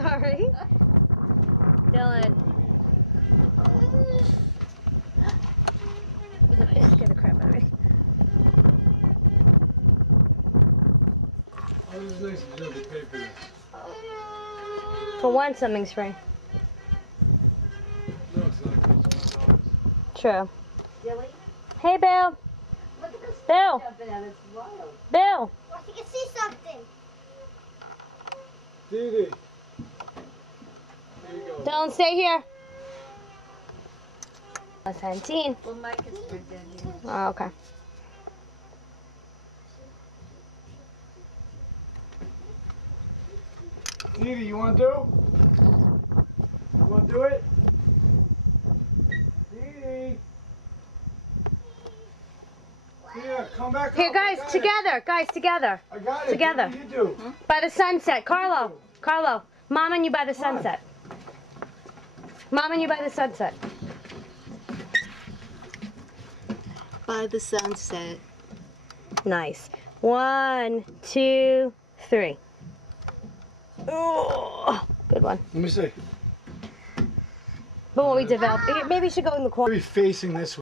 Sorry. Dylan. Scare the crap out of me. Oh, this is nice that you don't have to pay for this. For one, something's free. No, it's not. It's $1. True. Dilly? Hey, Bill. Look at this Bill. jumping out. It's wild. Bill. I think I see something. Dee Dee. There you go. Dylan, stay here. 17. Well, Mike is for Dilly. Oh, okay. Dee Dee, you want to do? You want to do it? Dee Dee. Here, come back Here, up. guys, I got together. Guys, together. It. I got it. Together. Dee Dee, you do. By the sunset. Carlo. Carlo. Mom and you by the sunset. Mom and you by the sunset. By the sunset. Nice. 1, 2, 3. Oh, good one. Let me see. But when we develop, maybe you should go in the corner. Be facing this way.